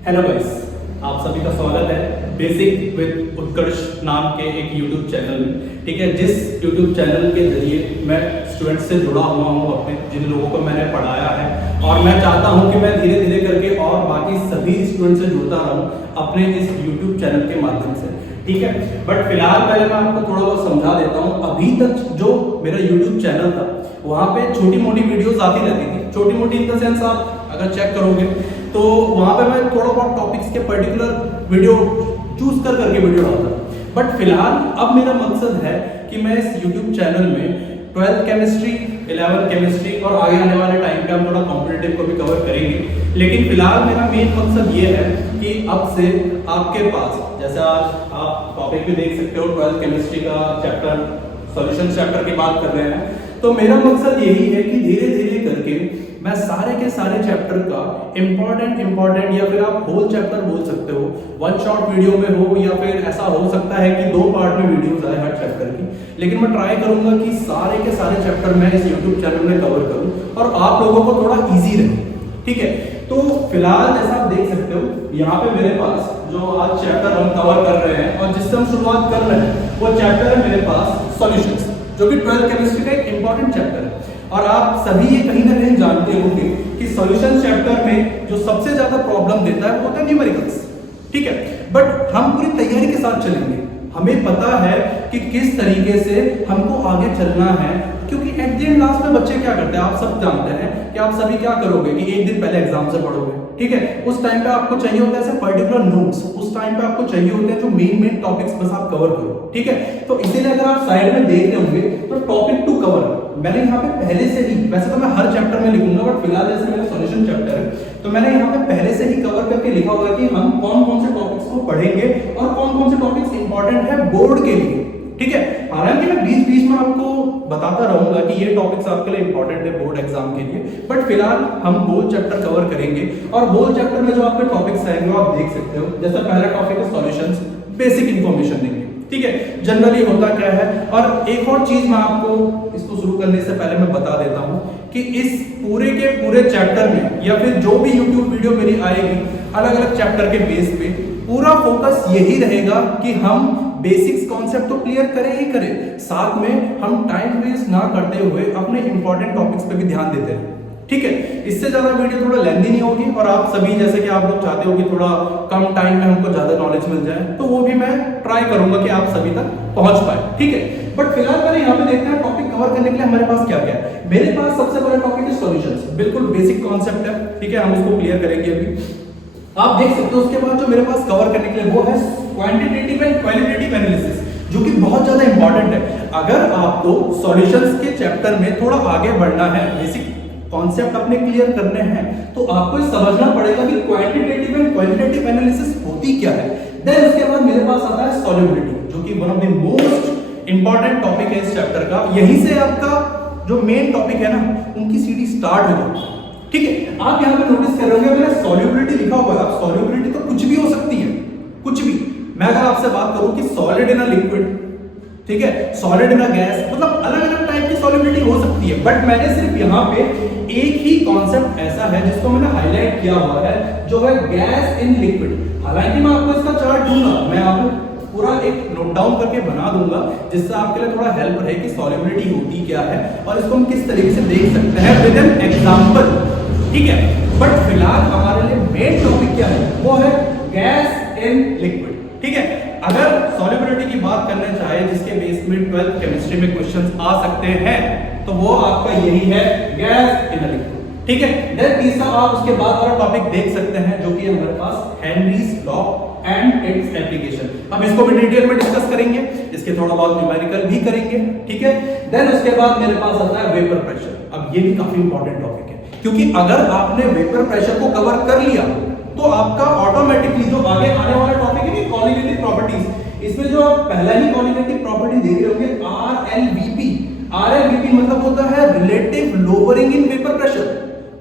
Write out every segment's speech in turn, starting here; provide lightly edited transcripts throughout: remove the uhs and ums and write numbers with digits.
Hello guys, आप सभी का स्वागत है बेसिक विद उत्कर्ष नाम के एक यूट्यूब चैनल में। ठीक है, जिस यूट्यूब चैनल के जरिए मैं स्टूडेंट से जुड़ा हुआ हूँ, अपने जिन लोगों को मैंने पढ़ाया है, और मैं चाहता हूँ कि मैं धीरे धीरे करके और बाकी सभी स्टूडेंट से जुड़ता रहूँ अपने इस यूट्यूब चैनल के माध्यम से। ठीक है, बट फिलहाल पहले मैं आपको थोड़ा बहुत समझा देता हूँ। अभी तक जो मेरा यूट्यूब चैनल था वहाँ पे छोटी मोटी वीडियोस आती रहती थी। छोटी मोटी इन द सेंस आप अगर चेक करोगे तो वहाँ पे मैं थोड़ा बहुत टॉपिक्स के पर्टिकुलर वीडियो चूज कर करके वीडियो डालता। बट फिलहाल अब मेरा मकसद है कि मैं इस यूट्यूब चैनल में 12th केमिस्ट्री, 11th केमिस्ट्री और आगे आने वाले टाइम पे हम थोड़ा कॉम्पिटिटिव को भी कवर करेंगे। लेकिन फिलहाल मेरा मेन मकसद ये है कि अब से आपके पास, जैसे आज आप टॉपिक भी देख सकते हो 12th केमिस्ट्री का चैप्टर सॉल्यूशन चैप्टर की बात कर रहे हैं, तो मेरा मकसद यही है कि धीरे धीरे करके मैं सारे के सारे चैप्टर का इंपॉर्टेंट या फिर आप होल चैप्टर बोल सकते हो, वन शॉट वीडियो में हो या फिर ऐसा हो सकता है कि 2 पार्ट में वीडियोस आए हर चैप्टर की। लेकिन मैं ट्राई करूंगा कि सारे के सारे चैप्टर मैं इस यूट्यूब चैनल में कवर करूं और आप लोगों को थोड़ा इजी रहे। ठीक है, तो फिलहाल जैसा आप देख सकते हो यहाँ पे मेरे पास जो आज चैप्टर हम कवर कर रहे हैं और जिससे हम शुरुआत कर रहे हैं वो चैप्टर है मेरे पास सॉल्यूशंस, जो कि 12th केमिस्ट्री का एक इंपॉर्टेंट चैप्टर है। और आप सभी ये कहीं ना कहीं जानते होंगे कि सॉल्यूशन चैप्टर में जो सबसे ज्यादा प्रॉब्लम देता है वो होता है न्यूमेरिकल्स। ठीक है, बट हम पूरी तैयारी के साथ चलेंगे। हमें पता है कि किस तरीके से हमको आगे चलना है, क्योंकि एट द एंड लास्ट में बच्चे क्या करते हैं आप सब जानते हैं कि आप सभी क्या करोगे कि एक दिन पहले एग्जाम से पढ़ोगे। ठीक है, उस टाइम पे आपको चाहिए होता है ऐसे पर्टिकुलर नोट्स, उस टाइम पे आपको चाहिए होते हैं जो मेन टॉपिक्स बस आप कवर करो। ठीक है, तो इसीलिए अगर आप साइड में देख रहे होंगे तो टॉपिक टू कवर मैंने यहाँ पे पहले से ही, वैसे तो मैं हर चैप्टर में लिखूंगा बट फिलहाल जैसे मेरा सॉल्यूशन चैप्टर है तो मैंने यहाँ पे पहले से ही कवर करके लिखा होगा कि हम कौन कौन से टॉपिक्स को पढ़ेंगे और कौन कौन से टॉपिक्स इंपॉर्टेंट है बोर्ड के लिए। ठीक है, हालांकि मैं बीच बीच में आपको बताता रहूंगा कि ये टॉपिक्स आपके लिए इंपॉर्टेंट है बोर्ड एग्जाम के लिए, बट फिलहाल हम होल चैप्टर कवर करेंगे और होल चैप्टर में जो आपके टॉपिक्स आएंगे वो आप देख सकते हो। जैसा पहला टॉपिक है सॉल्यूशंस, बेसिक इंफॉर्मेशन देंगे। ठीक है, जनरली होता क्या है, और एक और चीज मैं आपको इसको शुरू करने से पहले मैं बता देता हूं कि इस पूरे के पूरे चैप्टर में या फिर जो भी यूट्यूब वीडियो मेरी आएगी अलग अलग चैप्टर के बेस पे पूरा फोकस यही रहेगा कि हम बेसिक्स कॉन्सेप्ट तो क्लियर करें ही करें, साथ में हम टाइम वेस्ट ना करते हुए अपने इंपॉर्टेंट टॉपिक्स पे भी ध्यान देते हैं। ठीक है, इससे ज्यादा वीडियो थोड़ा लेंथी नहीं होगी और आप सभी जैसे कि आप लोग चाहते हो कि थोड़ा कम टाइम में हमको ज्यादा नॉलेज मिल जाए, तो वो भी मैं ट्राई करूंगा कि आप सभी तक पहुंच पाए। ठीक है, बट फिलहाल पहले यहाँ पे देखते हैं टॉपिक कवर करने के लिए हमारे पास क्या क्या है। मेरे पास सबसे बड़ा टॉपिक है सॉल्यूशंस, बिल्कुल बेसिक कॉन्सेप्ट है। ठीक है, हम उसको क्लियर करेंगे अभी, आप देख सकते हो। उसके बाद जो मेरे पास कवर करने के लिए वो है क्वांटिटेटिव एंड क्वालिटेटिव एनालिसिस, जो कि बहुत ज्यादा इंपॉर्टेंट है। अगर आपको सॉल्यूशंस के चैप्टर में थोड़ा आगे बढ़ना है, बेसिक कॉन्सेप्ट अपने क्लियर करने हैं, तो आपको समझना पड़ेगा कि क्वांटिटेटिव एंड क्वालिटेटिव एनालिसिस होती क्या है। देन उसके बाद मेरे पास आता है सॉल्युबिलिटी, जो कि one of the most important topic है इस चैप्टर का। यहीं से आपका जो मेन टॉपिक है ना उनकी सीढ़ी स्टार्ट हो जाती है। ठीक है, आप यहाँ पे नोटिस कर रहे होंगे मैंने सॉल्युबिलिटी लिखा हुआ है। अब सॉल्युबिलिटी तो कुछ भी हो सकती है, कुछ भी। मैं अगर आपसे बात करूं कि सॉलिड इन अ लिक्विड, ठीक है, सॉलिड इन अ गैस, मतलब अलग अलग टाइप की सॉल्युबिलिटी हो सकती है। बट मैंने सिर्फ यहाँ पे एक ही कॉन्सेप्ट ऐसा है जिसको मैंने हाईलाइट किया हुआ है, जो है गैस इन लिक्विड। हालांकि मैं आपको इसका चार्ट दूंगा, मैं आपको पूरा एक नोट डाउन करके बना दूंगा, जिससे आपके लिए थोड़ा हेल्प रहे कि सॉल्युबिलिटी होती क्या है और इसको हम किस तरीके से देख सकते हैं विद एन एग्जांपल। ठीक है, बट फिलहाल हमारे लिए मेन टॉपिक क्या है, वो है गैस इन लिक्विड। ठीक है, अगर सॉल्युबिलिटी की बात करने चाहे जिसके बेस में 12th केमिस्ट्री में क्वेश्चंस आ सकते हैं, तो वो आपका यही है गैस इन अ लिक्विड। ठीक है, देन तीसरा आप उसके बाद वाला टॉपिक देख सकते हैं जो कि हमारे पास Henry's law and its application. अब इसको भी डिटेल में डिस्कस करेंगे, इसके थोड़ा बहुत न्यूमेरिकल भी करेंगे। ठीक है, देन उसके बाद मेरे पास आता है वेपर प्रेशर। अब ये भी काफी इंपॉर्टेंट टॉपिक है, क्योंकि अगर आपने वेपर प्रेशर को कवर कर लिया तो आपका ऑटोमेटिकली जो आगे आने वाला टॉपिक है क्वालिटेटिव प्रॉपर्टीज, इसमें जो आप पहला ही क्वालिटेटिव प्रॉपर्टी देख रहे होंगे आरएलवीपी। आरएलवीपी मतलब होता है relative lowering in vapour pressure.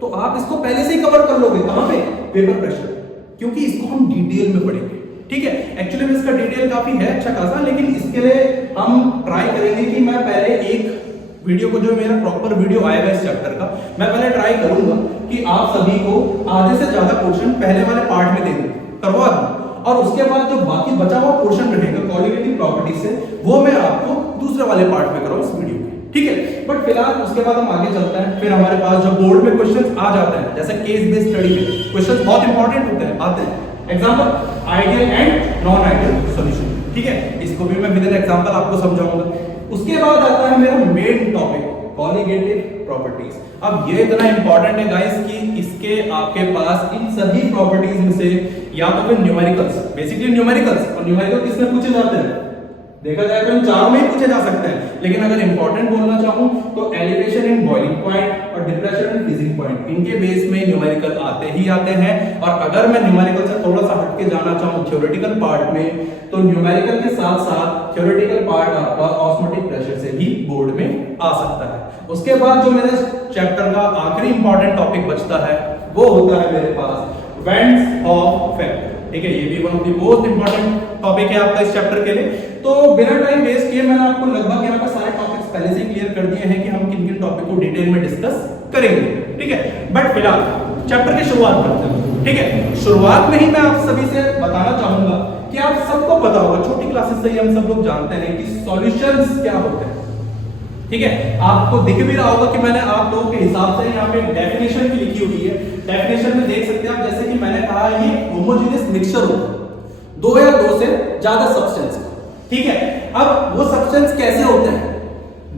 तो आप इसको पहले से ही कवर कर लोगे, कहां पे, वेपर प्रेशर, क्योंकि इसको हम डिटेल में पढ़ेंगे। ठीक है, एक्चुअली में इसका डिटेल काफी है अच्छा खासा, लेकिन इसके लिए हम ट्राई करेंगे कि मैं पहले एक वीडियो को, जो मेरा प्रॉपर वीडियो आएगा इस चैप्टर का, मैं पहले ट्राई करूंगा कि आप सभी को आधे से ज्यादा पोर्शन पहले वाले पार्ट में दे दूं, करवा दूं, और उसके बाद जो बाकी बचा हुआ पोर्शन रहेगा क्वालिटेटिव प्रॉपर्टी से, वो मैं आपको दूसरे वाले पार्ट में कराऊं इस वीडियो में, ठीक है। बट फिलहाल उसके बाद हम आगे चलते हैं। फिर हमारे पास जो बोर्ड में क्वेश्चंस आ जाते हैं, जैसे केस बेस्ड स्टडी में क्वेश्चंस बहुत इंपॉर्टेंट होते हैं, आते हैं। Example ideal and non ideal solution, ठीक है, इसको भी मैं विद एन एग्जांपल आपको समझाऊंगा। उसके बाद आता है मेरा मेन टॉपिक कॉलिगेटिव प्रॉपर्टीज। अब ये इतना इंपॉर्टेंट है गाइस कि इसके आपके पास इन सभी प्रॉपर्टीज में से या तो फिर न्यूमेरिकल्स, बेसिकली न्यूमेरिकल्स, और न्यूमेरिकल किसमें पूछे जाते हैं, देखा जाए तो इन चारों में ही पूछे जा सकते हैं, लेकिन अगर इंपॉर्टेंट बोलना चाहूं तो एलिवेशन इन बॉइलिंग पॉइंट और डिप्रेशन इन फ्रीजिंग पॉइंट, इनके बेस में न्यूमेरिकल आते ही आते हैं। और अगर मैं न्यूमेरिकल से थोड़ा सा हटके जाना चाहूं थ्योरेटिकल पार्ट में, तो न्यूमेरिकल के साथ साथ थ्योरेटिकल पार्ट आपका ऑस्मोटिक प्रेशर से भी बोर्ड में आ सकता है। उसके बाद जो मेरे चैप्टर का आखिरी इंपॉर्टेंट टॉपिक बचता है वो होता है मेरे पास वेंट्स ऑफ फैक्टर, ठीक है, ये भी one of the most important topic है आपका इस चैप्टर के लिए। तो बिना टाइम वेस्ट किए मैंने आपको लगभग यहाँ पे सारे टॉपिक्स पहले से क्लियर कर दिए हैं कि हम किन किन टॉपिक को डिटेल में डिस्कस करेंगे, ठीक है। बट फिलहाल चैप्टर की शुरुआत करते हैं, ठीक है। शुरुआत में ही मैं आप सभी से बताना चाहूंगा कि आप सबको पता होगा, छोटी क्लासेस से ही हम सब लोग जानते हैं कि सॉल्यूशंस क्या होते हैं, ठीक है। आपको दिख भी रहा होगा कि मैंने आप लोगों के हिसाब से यहाँ पे डेफिनेशन भी लिखी हुई है। डेफिनेशन में देख सकते हैं आप, जैसे कि मैंने कहा ये होमोजेनियस मिक्सचर होता है, दो या दो से ज्यादा सब्सटेंस का, ठीक है। अब वो सब्सटेंस कैसे होते हैं,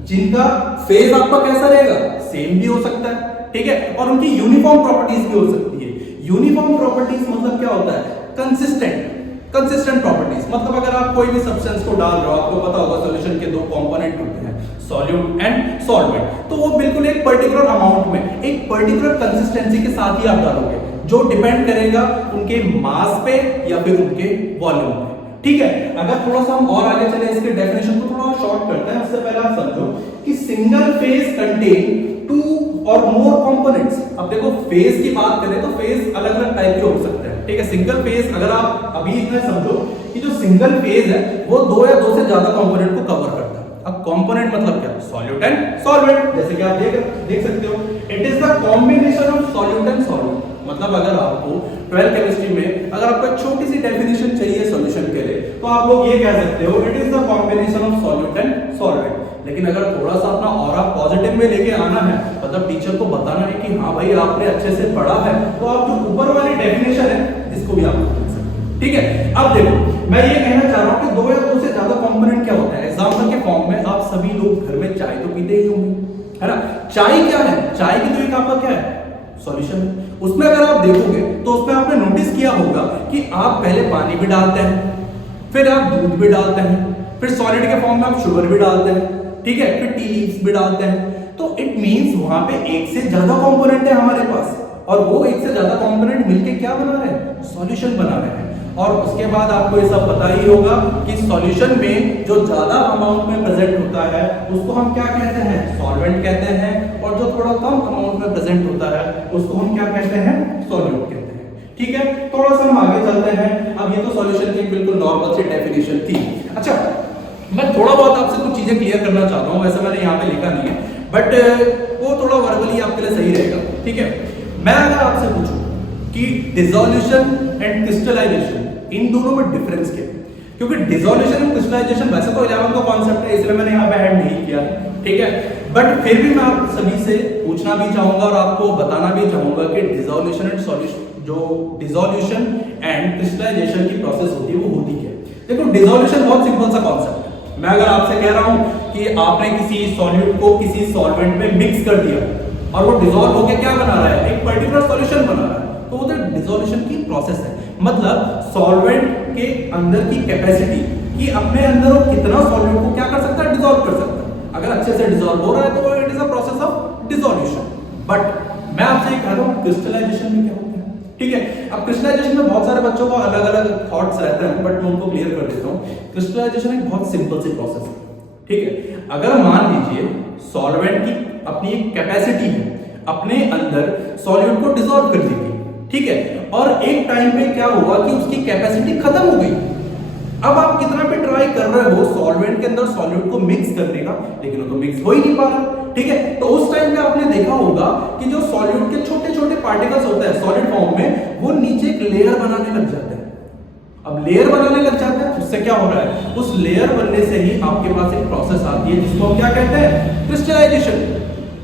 जिनका फेज आपका कैसा रहेगा, सेम भी हो सकता है, ठीक है, और उनकी यूनिफॉर्म प्रॉपर्टीज भी हो सकती है। यूनिफॉर्म प्रॉपर्टीज मतलब क्या होता है, कंसिस्टेंट प्रॉपर्टीज, मतलब अगर आप कोई भी सब्सटेंस को डाल रहे हो, आपको पता होगा सॉल्यूशन के दो कंपोनेंट होते हैं, सॉल्यूट एंड सॉल्वेंट, तो वो बिल्कुल एक पर्टिकुलर अमाउंट में एक पर्टिकुलर कंसिस्टेंसी के साथ ही आप डालोगे, जो डिपेंड करेगा उनके मास पे या फिर उनके वॉल्यूम पे, ठीक है। अगर थोड़ा सा हम और आगे चले, इसके डेफिनेशन को थोड़ा शॉर्ट करते हैं, उससे पहले आप समझो कि सिंगल फेज कंटेन टू और मोर कंपोनेंट्स। अब देखो फेज की बात करें तो फेज अलग अलग टाइप के हो सकते हैं, ठीक है। सिंगल फेज, अगर आप अभी इतना समझो कि जो सिंगल फेज है वो दो या दो से ज्यादा कंपोनेंट को कवर करता है। अब कंपोनेंट मतलब क्या, सॉल्यूट एंड सॉल्वेंट, जैसे कि आप देख सकते हो, it is the combination of solute and solvent. मतलब अगर आपको 12th केमिस्ट्री में अगर आपको एक छोटी सी डेफिनेशन चाहिए सॉल्यूशन के लिए, तो आप लोग ये कह सकते हो it is the combination of solute and solvent. लेकिन अगर थोड़ा सा अपना ऑरा पॉजिटिव में लेके आना है, मतलब टीचर को बताना है कि हाँ भाई आपने अच्छे से पढ़ा है, तो आप जो ऊपर वाली डेफिनेशन है इसको भी आप लिख सकते हैं, ठीक है। अब देखो मैं ये कहना चाह रहा हूँ कि दो या दो से ज्यादा कंपोनेंट क्या होता है। एग्जांपल के फॉर्म में आप सभी लोग घर में चाय तो पीते ही होंगे, है ना। चाय क्या है, चाय की तो एक आपका क्या है, सॉल्यूशन। उसमें अगर आप देखोगे तो उसमें आपने नोटिस किया होगा कि आप पहले पानी भी डालते हैं, फिर आप दूध भी डालते हैं, फिर सॉलिड के फॉर्म में आप शुगर भी डालते हैं, ठीक है, फिर टी लीव्स भी डालते हैं। तो इट मींस वहां पे एक से ज्यादा कंपोनेंट है हमारे पास, और वो एक से ज्यादा कंपोनेंट मिलके क्या बना रहे हैं, सॉल्यूशन बना रहे हैं। और उसके बाद आपको ये सब पता ही होगा कि सॉल्यूशन में जो ज्यादा अमाउंट में प्रेजेंट होता है उसको हम क्या कहते हैं, सॉल्वेंट कहते हैं, और जो थोड़ा कम अमाउंट में प्रेजेंट होता है उसको हम क्या कहते हैं, सॉल्यूट कहते हैं, ठीक है। थोड़ा सा हम आगे चलते हैं। अब ये तो सॉल्यूशन की बिल्कुल नॉर्मल सी डेफिनेशन थी। अच्छा, मैं थोड़ा बहुत आपसे कुछ चीजें क्लियर करना चाहता हूँ, वैसे मैंने यहाँ पे लिखा नहीं है, बट वो थोड़ा वर्बली आपके लिए सही रहेगा, ठीक है। मैं अगर आपसे पूछूं कि डिसोल्यूशन एंड क्रिस्टलाइजेशन, इन दोनों में डिफरेंस क्या है, क्योंकि डिसोल्यूशन एंड क्रिस्टलाइजेशन वैसे तो 11th का कॉन्सेप्ट है, इसलिए मैंने यहाँ पे ऐड नहीं किया, ठीक है। बट फिर भी मैं आप सभी से पूछना भी चाहूंगा और आपको बताना भी चाहूंगा कि डिसोल्यूशन एंड सॉल्यूशन, जो डिसोल्यूशन एंड क्रिस्टलाइजेशन की प्रोसेस होती है वो होती क्या है। देखो डिसोल्यूशन बहुत सिंपल सा कॉन्सेप्ट है। मैं अगर आपसे कह रहा हूं कि आपने किसी सॉल्यूट को किसी सॉल्वेंट में मिक्स कर दिया और वो डिसॉल्व होकर क्या बना रहा है, एक पर्टिकुलर सॉल्यूशन बना रहा है, तो वो तो डिसोल्यूशन की प्रोसेस है। मतलब सॉल्वेंट के अंदर की कैपेसिटी कि अपने अंदर वो कितना सॉल्यूट को क्या कर सकता है, डिसॉल्व कर सकता है। अगर अच्छे से डिसॉल्व हो रहा है तो it is a process of dissolution. But मैं आपसे ये कह रहा हूं क्रिस्टलाइजेशन में क्या होता है, ठीक है। अब क्रिस्टलाइजेशन में बहुत सारे बच्चों को अलग अलग थॉट्स रहते हैं, बट मैं उनको क्लियर कर देता हूं। क्रिस्टलाइजेशन एक बहुत सिंपल सी प्रोसेस है, ठीक है। अगर मान लीजिए सॉल्वेंट की अपनी एक कैपेसिटी है अपने अंदर सॉल्यूट को डिसॉल्व कर देगी, ठीक है, और एक टाइम पे क्या हुआ कि उसकी कैपेसिटी खत्म हो गई। अब आप कितना भी ट्राई कर रहे हो सॉल्वेंट के अंदर सॉल्यूट को मिक्स करने का, लेकिन वो तो मिक्स हो ही नहीं पा रहा। ठीक है। तो उस टाइम पे आपने देखा होगा कि जो सॉल्यूट के छोटे छोटे पार्टिकल्स होते हैं सॉलिड फॉर्म में, वो नीचे एक लेयर बनाने लग जाते हैं। अब लेयर बनाने लग जाते हैं, उससे क्या हो रहा है, उस लेयर बनने से ही आपके पास एक प्रोसेस आती है जिसको हम क्या कहते हैं, क्रिस्टलाइजेशन।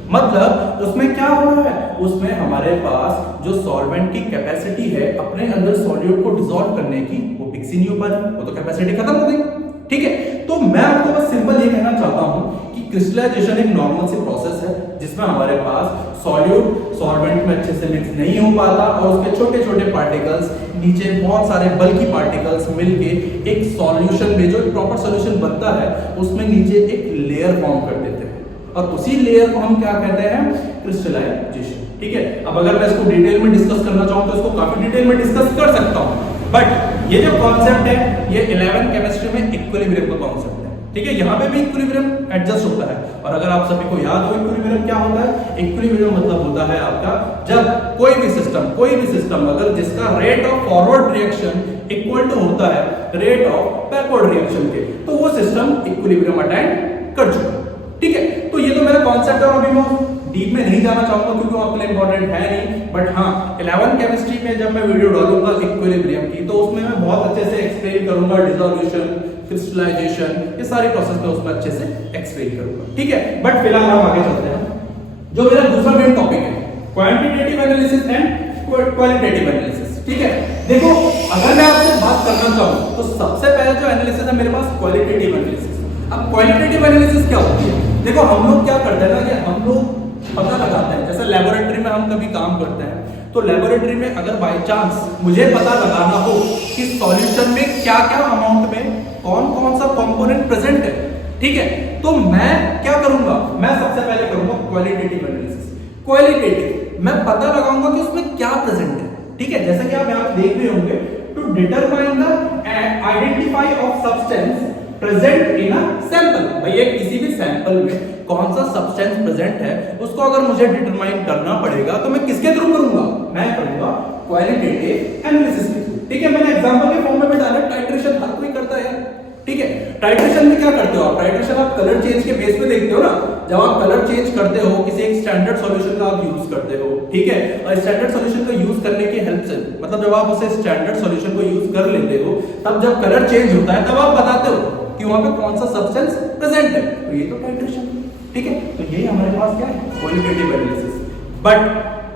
मतलब उसमें क्या हो रहा है, उसमें हमारे पास जो सॉल्वेंट की कैपेसिटी है अपने अंदर सॉल्यूट को डिसॉल्व करने की, वो फिक्स ही नहीं हो पा रही, वो तो कैपेसिटी खत्म हो गई। ठीक है, तो मैं आपको बस सिंपल ये कहना चाहता हूं कि क्रिस्टलाइजेशन एक नॉर्मल सी प्रोसेस है जिसमें हमारे पास सॉल्यूट सॉल्वेंट में अच्छे से मिक्स नहीं हो पाता और उसके छोटे छोटे पार्टिकल्स नीचे बहुत सारे बल्की पार्टिकल्स मिलके एक सॉल्यूशन में, जो प्रॉपर सॉल्यूशन बनता है उसमें नीचे एक लेयर फॉर्म कर देते हैं और उसी लेयर को हम क्या कहते हैं, क्रिस्टलाइजेशन। ठीक है, अब अगर मैं इसको डिटेल में डिस्कस करना चाहूं तो इसको काफी डिटेल में डिस्कस कर सकता हूं, बट ये जो कॉन्सेप्ट है ये 11 केमिस्ट्री में इक्विलिब्रियम का कॉन्सेप्ट है। ठीक है, यहाँ पे भी इक्विलिब्रियम एडजस्ट होता है। और अगर आप सभी को याद हो इक्विलिब्रियम क्या होता है, इक्विलिब्रियम मतलब होता है आपका जब कोई भी सिस्टम अगर जिसका rate of forward reaction equal to होता है रेट ऑफ बैकवर्ड रिएक्शन के, तो वो सिस्टम इक्विलिब्रियम अटेंड कर चुका है। ठीक है, तो ये तो मेरा कॉन्सेप्ट है और अभी मैं डीप में नहीं जाना चाहूंगा क्योंकि वो आपके लिए इंपॉर्टेंट है नहीं, बट हाँ 11 केमिस्ट्री में जब मैं वीडियो डालूंगा इक्विलिब्रियम की तो उसमें मैं बहुत अच्छे से एक्सप्लेन करूंगा डिसॉल्यूशन, क्रिस्टलाइजेशन, ये सारी प्रोसेस में उसमें अच्छे से एक्सप्लेन करूंगा। ठीक है, बट फिलहाल हम आगे चलते हैं। जो मेरा दूसरा मेन टॉपिक है quantitative analysis and qualitative analysis. ठीक है, देखो अगर मैं आपसे बात करना चाहूं तो सबसे पहले जो एनालिसिस है मेरे पास क्वालिटेटिव एनालिसिस। अब क्वालिटेटिव एनालिसिस क्या होती है, देखो हम लोग क्या करते हैं ना कि हम लोग पता लगाते हैं, जैसे लेबोरेटरी में हम कभी काम करते हैं तो लेबोरेटरी में अगर बाय चांस मुझे पता लगाना हो कि सॉल्यूशन में क्या क्या अमाउंट में कौन कौन सा कंपोनेंट प्रेजेंट है, ठीक है, तो मैं क्या करूंगा, मैं सबसे पहले करूंगा क्वालिटेटिव एनालिसिस। क्वालिटेटिव मैं पता लगाऊंगा कि उसमें क्या प्रेजेंट है। ठीक है, जैसे कि आप यहां पे देख रहे होंगे, to determine the identify of substance present in a sample. भैया किसी भी सैंपल में कौन सा सब्सटेंस प्रेजेंट है उसको अगर मुझे डिटरमाइन करना पड़ेगा तो मैं किसके थ्रू करूंगा, मैं करूंगा क्वालिटेटिव एनालिसिस के थ्रू। ठीक है, मैंने एग्जांपल के फॉर्म में भी डाला, टाइट्रेशन हर कोई करता है। ठीक है, टाइट्रेशन में क्या करते हो आप, टाइट्रेशन आप कलर चेंज के बेस पे देखते हो ना, जब आप कलर चेंज करते हो किसी एक स्टैंडर्ड सॉल्यूशन का आप यूज करते हो। ठीक है, और स्टैंडर्ड सॉल्यूशन को यूज करने की हेल्प से, मतलब जब आप उसे स्टैंडर्ड सॉल्यूशन को यूज कर लेते हो तब जब कलर चेंज होता है तब आप बताते हो कि वहां पे कौन सा सब्सटेंस प्रेजेंट है, तो ये तो टाइट्रेशन। ठीक है, तो यही हमारे पास क्या है, क्वालिटेटिव एनालिसिस। बट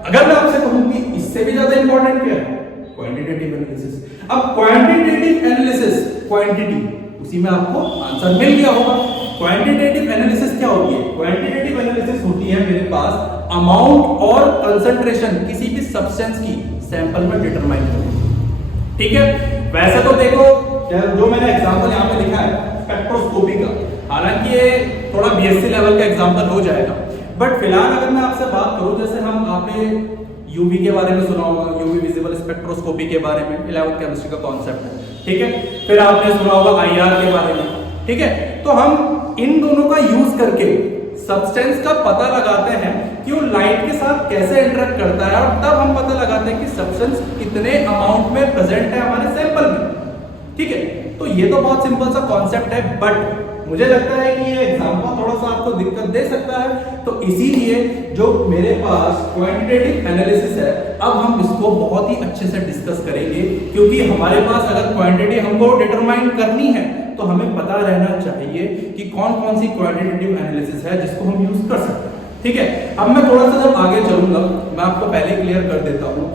अगर मैं आपसे कहूं कि इससे भी ज्यादा इंपॉर्टेंट क्या है, क्वांटिटेटिव एनालिसिस। अब क्वांटिटेटिव एनालिसिस, क्वांटिटी, उसी में आपको आंसर मिल गया होगा। क्वांटिटेटिव एनालिसिस क्या होती है, क्वांटिटेटिव एनालिसिस होती है मेरे पास अमाउंट और कंसंट्रेशन किसी भी सब्सटेंस की सैंपल में डिटरमाइन करना। ठीक है, वैसे तो देखो जो मैंने एग्जांपल यहां पे लिखा है स्पेक्ट्रोस्कोपी का, हालांकि ये थोड़ा बीएससी लेवल का एग्जांपल हो जाएगा, बट फिलहाल अगर मैं आपसे बात करूं, जैसे हम आपने यूवी के बारे में सुना होगा, यूवी विजिबल स्पेक्ट्रोस्कोपी के बारे में 11th केमिस्ट्री का कॉन्सेप्ट है। ठीक है, फिर आपने सुना होगा आईआर के बारे में। ठीक है, तो हम इन दोनों का यूज करके सब्सटेंस का पता लगाते हैं कि वो लाइट के साथ कैसे इंटरेक्ट करता है, और तब हम पता लगाते हैं कि सब्सटेंस कितने अमाउंट में प्रेजेंट है हमारे सैंपल में। ठीक है, तो ये तो बहुत सिंपल सा कॉन्सेप्ट है, बट मुझे लगता है कि ये एग्जांपल थोड़ा सा आपको दिक्कत दे सकता है, तो इसीलिए जो मेरे पास क्वांटिटेटिव एनालिसिस है अब हम इसको बहुत ही अच्छे से डिस्कस करेंगे, क्योंकि हमारे पास अगर क्वांटिटी हमको डिटरमाइन करनी है तो हमें पता रहना चाहिए कि कौन कौन सी क्वांटिटेटिव एनालिसिस है जिसको हम यूज कर सकते हैं। ठीक है, अब मैं थोड़ा सा जब आगे चलूंगा मैं आपको पहले क्लियर कर देता हूं,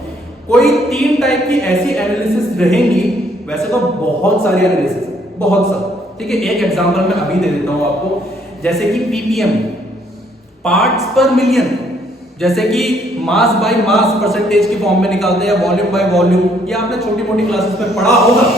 कोई 3 टाइप की ऐसी एनालिसिस रहेंगी, वैसे तो बहुत सारी एनालिसिस, बहुत सारी। ठीक है, एक एग्जांपल मैं अभी दे देता हूं आपको, जैसे कि पीपीएम, पार्ट्स पर मिलियन, जैसे कि मास बाय मास परसेंटेज की फॉर्म में निकालते हैं, वॉल्यूम बाय वॉल्यूम, ये आपने छोटी मोटी क्लासेस में पढ़ा होगा।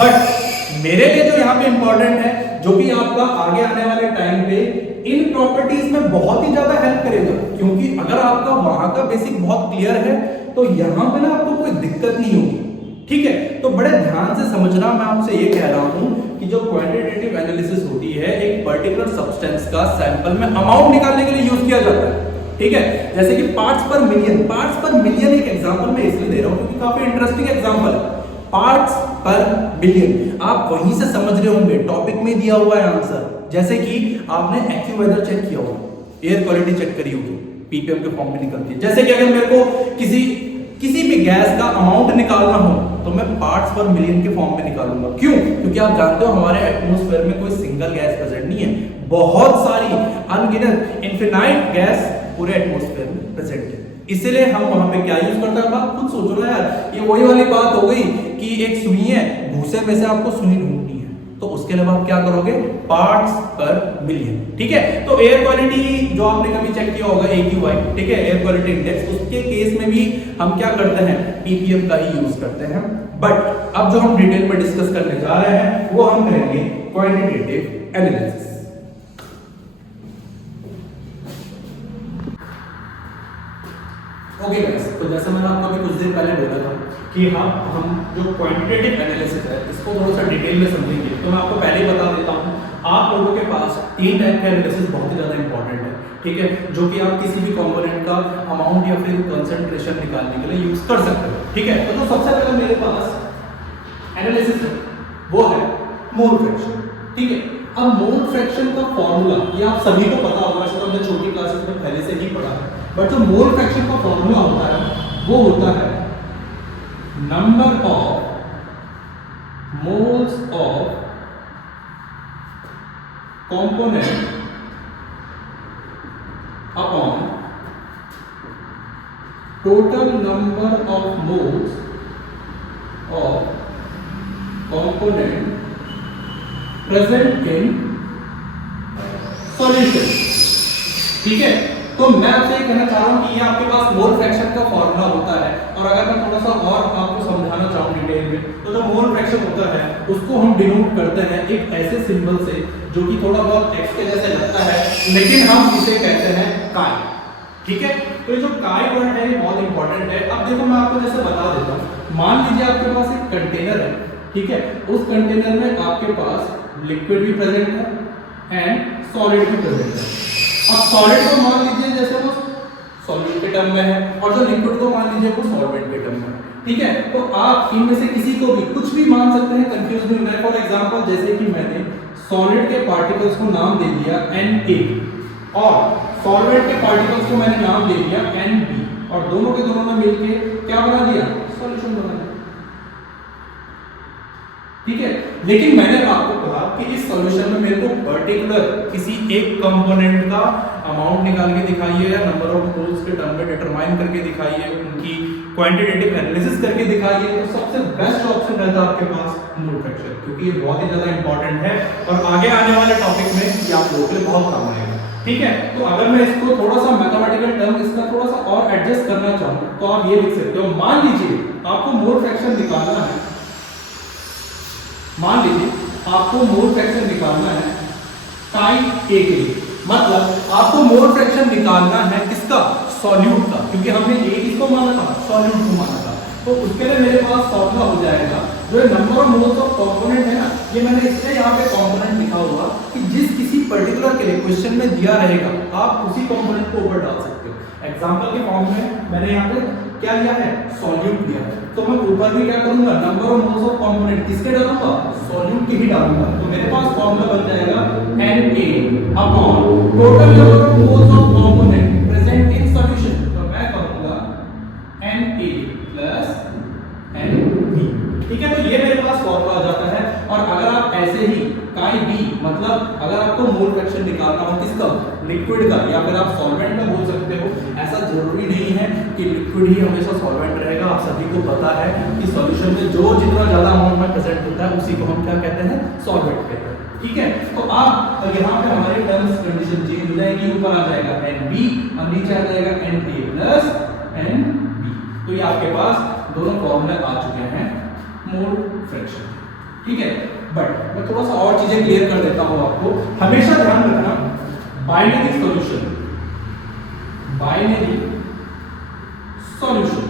बट मेरे लिए जो यहाँ पे इंपॉर्टेंट है, जो कि आपका आगे आने वाले टाइम पे इन प्रॉपर्टीज में बहुत ही ज्यादा हेल्प करेगा, क्योंकि अगर आपका वहां का बेसिक बहुत क्लियर है तो यहाँ पे ना आपको कोई दिक्कत नहीं होगी। ठीक है, तो बड़े ध्यान से समझना, मैं आपसे ये कह रहा हूं कि जो क्वांटिटेटिव एनालिसिस होती है एक पर्टिकुलर सब्सटेंस का सैंपल में अमाउंट निकालने के लिए यूज किया जाता है। ठीक है, जैसे कि पार्ट्स पर मिलियन, पार्ट्स पर मिलियन एक एग्जांपल मैं इसलिए दे रहा हूं क्योंकि काफी इंटरेस्टिंग एग्जांपल है। पार्ट्स पर बिलियन, आप वहीं से समझ रहे होंगे, टॉपिक में दिया हुआ है आंसर। जैसे कि आपने एक्यूवेदर चेक किया होगा, एयर क्वालिटी चेक करी होगी, पीपीएम के फॉर्म में निकलती है। जैसे कि अगर मेरे को किसी भी गैस का अमाउंट निकालना हो तो मैं पार्ट्स पर मिलियन के फॉर्म में निकालूंगा। क्यों? क्योंकि आप जानते हो हमारे एटमॉस्फेयर में कोई सिंगल गैस प्रेजेंट नहीं है, बहुत सारी अनगिनत इनफिनाइट गैस पूरे एटमॉस्फेयर में प्रेजेंट है। इसलिए हम वहां पे क्या यूज करते हैं? आप खुद सोचो ना यार, ये वही वाली बात हो गई कि एक सुई है, भूसे में से आपको सुई ढूंढनी है, तो उसके लिए आप क्या करोगे? पार्ट्स पर मिलियन। ठीक है, तो एयर क्वालिटी जो आपने कभी चेक किया होगा AQI, ठीक है, एयर क्वालिटी इंडेक्स, उसके केस में भी हम क्या करते हैं? पीपीएम का ही यूज करते हैं। बट अब जो हम डिटेल में डिस्कस करने जा रहे हैं वो हम करेंगे क्वांटिटेटिव एनालिसिस। ओके गाइस, तो जैसे मैंने आपको अभी कुछ देर पहले बोला था कि हम जो क्वांटिटेटिव एनालिसिस है इसको थोड़ा सा डिटेल में समझेंगे। तो मैं आपको पहले ही बता देता हूँ, आप लोगों के पास 3 टाइप का एनालिसिस बहुत ही ज्यादा इंपॉर्टेंट है, ठीक है, जो कि आप किसी भी कंपोनेंट का अमाउंट या फिर कंसंट्रेशन निकालने के लिए यूज कर सकते हो। ठीक है, तो जो सबसे पहले मेरे पास एनालिसिस है वो है मोल फ्रैक्शन। ठीक है, अब मोल फ्रैक्शन का फॉर्मूला ये आप सभी को पता होगा, वैसे तो हमने छोटी क्लासेस में पहले से ही पढ़ा है, बट जो मोल फ्रैक्शन का फॉर्मूला होता है वो होता है number of moles of component upon total number of moles of component present in solution. ठीक है, तो मैं आपसे ये कहना चाह रहा हूं कि ये आपके पास मोल फ्रैक्शन का फॉर्मूला होता है। और अगर मैं थोड़ा सा और आपको समझाना चाहूं डिटेल में, तो जो मोल फ्रैक्शन होता है उसको हम डिनोट करते हैं एक ऐसे सिंबल से जो कि थोड़ा बहुत एक्स के जैसे लगता है, लेकिन हम इसे कहते हैं काई। ठीक है, तो ये जो काई वर्ड है ये बहुत इंपॉर्टेंट है। अब देखो मैं आपको जैसे बता देता हूं, मान लीजिए आपके पास एक कंटेनर है, ठीक है, उस कंटेनर में आपके पास लिक्विड भी प्रेजेंट है एंड सॉलिड भी प्रेजेंट है। अब सॉलिड को मान लीजिए जैसे वो सॉल्यूट के टर्म में है और जो लिक्विड को मान लीजिए वो सॉल्वेंट के टर्म में है। ठीक है, तो आप इनमें से किसी को भी कुछ भी मान सकते हैं, कंफ्यूज नहीं होना है। फॉर एग्जांपल जैसे कि मैंने सॉलिड के पार्टिकल्स को नाम दे दिया Na और सॉल्वेंट के पार्टिकल्स को मैंने नाम दे दिया Nb और दोनों के दोनों ने मिलके क्या बना दिया? सॉल्यूशन बना दिया। ठीक है, लेकिन मैंने आपको कहा कि इस सॉल्यूशन में मेरे को पर्टिकुलर किसी एक कंपोनेंट का अमाउंट निकाल के दिखाइए या नंबर ऑफ मोल्स के टर्म में डिटरमाइन करके दिखाइए, उनकी क्वांटिटेटिव एनालिसिस करके दिखाइए, तो सबसे बेस्ट ऑप्शन रहता है आपके पास मोल फ्रैक्शन, क्योंकि ये बहुत ही ज्यादा इंपॉर्टेंट है और आगे आने वाले टॉपिक में ये आप लोगों के लिए बहुत काम आएगा। ठीक है, तो अगर मैं इसको थोड़ा सा मैथमेटिकल टर्म इसका थोड़ा सा और एडजस्ट करना चाहूँ तो आप ये लिख सकते हो, मान लीजिए आपको मोल फ्रैक्शन निकालना है, मान लीजिए आपको मोल फ्रैक्शन निकालना है काई A के लिए, मतलब आपको मोल फ्रैक्शन निकालना है किसका? सॉल्यूट का, क्योंकि हमने A किसको माना था? सॉल्यूट को माना था। तो उसके लिए मेरे पास फॉर्मूला हो जाएगा, जो number of moles of component है ना, ये मैंने इसलिए यहाँ पे कंपोनेंट लिखा हुआ कि जिस किसी पर्टिकुलर के लिए क्वेश्चन में दिया रहेगा आप उसी कंपोनेंट को ऊपर डाल सकते हो। एग्जांपल के फॉर्म में मैंने यहाँ पे क्या लिया है? सॉल्यूट लिया है, तो मैं ऊपर भी क्या करूंगा? Number of moles of component किसके डालूंगा? सॉल्यूट के ही डालूंगा। तो मेरे पास फॉर्मूला बन जाएगा Na upon total number of moles of component present in solution. तो मैं कहूंगा Na प्लस Nb। ठीक है, तो ये मेरे पास फॉर्मूला आ जाता है। और अगर आप ऐसे ही काई B, मतलब अगर आपको मोल फ्रैक्शन निकालना हो किसका? लिक्विड का, या फिर आप सॉल्वेंट का बोल सकते हो। ऐसा जरूरी नहीं है कि लिक्विड ही हमेशा सॉल्वेंट रहेगा। आप सभी को पता है कि सॉल्यूशन में जो जितना ज्यादा अमाउंट में प्रेजेंट होता है उसी को हम क्या कहते हैं? सॉल्वेंट कहते हैं। ठीक है, तो आप यहाँ पे हमारे टर्म्स कंडीशन चेंज हो जाएगी, ऊपर आ जाएगा Nb और नीचे आ जाएगा Na प्लस Nb। तो ये आपके पास दोनों फॉर्मूले आ चुके हैं मोल फ्रैक्शन। ठीक है, बट मैं थोड़ा सा और चीजें क्लियर कर देता हूं आपको। हमेशा ध्यान रखना, बाइनरी सॉल्यूशन, बाइनरी सॉल्यूशन।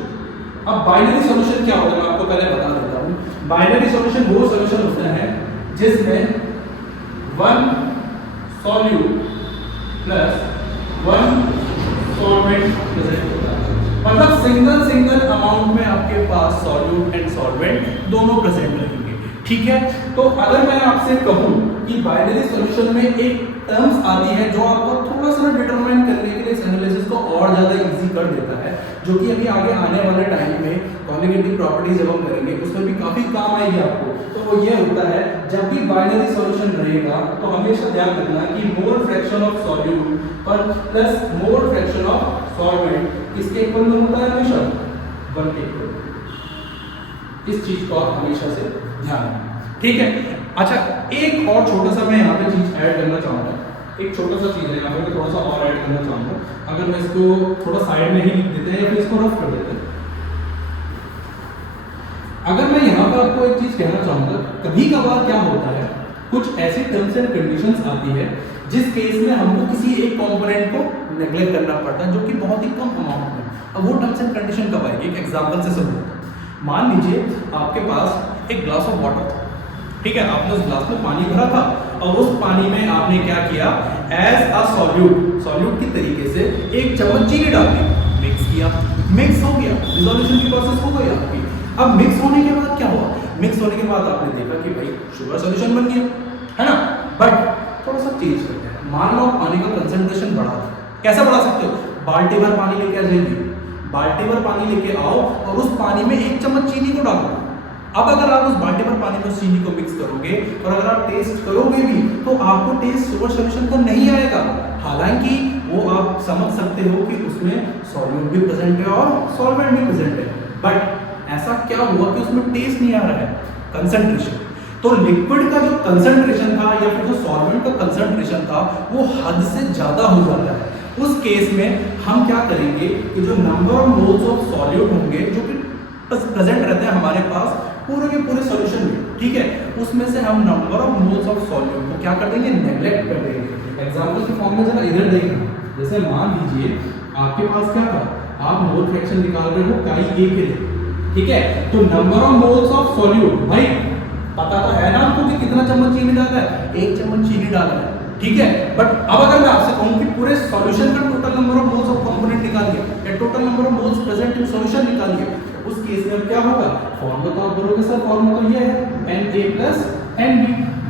अब बाइनरी सॉल्यूशन क्या होता है मैं आपको पहले बता देता हूं। बाइनरी सॉल्यूशन वो सॉल्यूशन होते हैं जिसमें one solute plus one solvent present होता है, मतलब सिंगल अमाउंट में आपके पास सॉल्यूट एंड सॉल्वेंट दोनों प्रेजेंट रहेंगे। ठीक है, तो अगर मैं आपसे कहूं कि बाइनरी सॉल्यूशन में एक टर्म्स आती है जो आपको थोड़ा सा डिटरमाइन करने के लिए इस एनालिसिस को और ज़्यादा इजी कर देता है, जो कि अभी आगे आने वाले टाइम में कॉन्जुगेटिव प्रॉपर्टीज जब हम करेंगे उसमें भी काफ़ी काम आएगी आपको। तो वो ये होता है, जब भी बाइनरी सॉल्यूशन रहेगा तो हमेशा ध्यान रखना कि मोल फ्रैक्शन ऑफ सॉल्यूट पर plus mole fraction of solvent किसके इक्वल में होता है, हमेशा 1 के इक्वल। इस चीज को आप हमेशा से ध्यान रखना, ठीक है। अच्छा, एक और छोटा सा मैं यहाँ पे चीज ऐड करना चाहूँगा, एक छोटा सा चीज है यहाँ पे मैं थोड़ा सा और ऐड करना चाहूँगा। अगर मैं इसको थोड़ा साइड में ही लिख देते हैं या फिर इसको रफ कर देते हैं। अगर मैं यहाँ पर आपको एक चीज कहना चाहूँगा, कभी कभार क्या होता है, कुछ ऐसी टर्म्स एंड कंडीशंस आती है जिस केस में हमको किसी एक कंपोनेंट को नेग्लेक्ट करना पड़ता है जो कि बहुत ही कम अमाउंट में। अब वो टर्म्स एंड कंडीशन कब आएगी, एक एग्जांपल से समझो। मान लीजिए आपके पास एक ग्लास ऑफ वाटर था, ठीक है, आपने उस ग्लास में पानी भरा था और उस पानी में आपने क्या किया, एज अ सॉल्यूट की तरीके से एक चम्मच चीनी डाल दी, मिक्स किया, मिक्स हो गया, डिसोल्यूशन की प्रोसेस हो गई आपकी। अब मिक्स होने के बाद क्या हुआ, मिक्स होने के बाद आपने देखा कि भाई शुगर सॉल्यूशन बन गया, है ना। बट थोड़ा सा चेंज करते हैं, मान लो पानी का कंसंट्रेशन बढ़ा, कैसे बढ़ा सकते हो, बाल्टी भर पानी लेके आ जाइए, बाल्टी भर पानी लेके आओ और उस पानी में 1 चम्मच चीनी को डालो। अब अगर आप उस बाल्टी भर पानी में उस चीनी को मिक्स करोगे और अगर आप टेस्ट करोगे भी तो आपको टेस्ट शुगर सॉल्यूशन का नहीं आएगा। हालांकि वो आप समझ सकते हो कि उसमें सॉल्यूट भी प्रेजेंट है और सॉल्वेंट भी प्रेजेंट है, बट ऐसा क्या हुआ कि उसमें टेस्ट नहीं आ रहा है, कंसंट्रेशन। तो लिक्विड का जो कंसंट्रेशन था या फिर जो सॉल्वेंट का कंसंट्रेशन था वो हद से ज्यादा हो जाता है। उस केस में हम क्या करेंगे कि जो number of moles of solute होंगे जो कि प्रेजेंट रहते हैं हमारे पास पूरे के पूरे सॉल्यूशन में, ठीक है, उसमें से हम number of moles of solute को क्या कर देंगे, नेग्लेक्ट कर देंगे। एग्जांपल के फॉर्म में जरा इधर देखना, जैसे मान लीजिए आपके पास क्या था, आप मोल फ्रैक्शन निकाल रहे हो काई ए के लिए, ठीक है, तो number of moles of solute, भाई पता तो है ना आपको कि कितना चम्मच चीनी डाला है, 1 चम्मच चीनी डाला है, ठीक है। बट अब अगर मैं आपसे कहूं कि पूरे सॉल्यूशन का total number of moles of component निकालिए या total number of moles present in solution निकालिए, उस केस में अब क्या होगा, फॉर्मूला तो आप बोलोगे सर फॉर्मूला तो ये है Na प्लस Nb,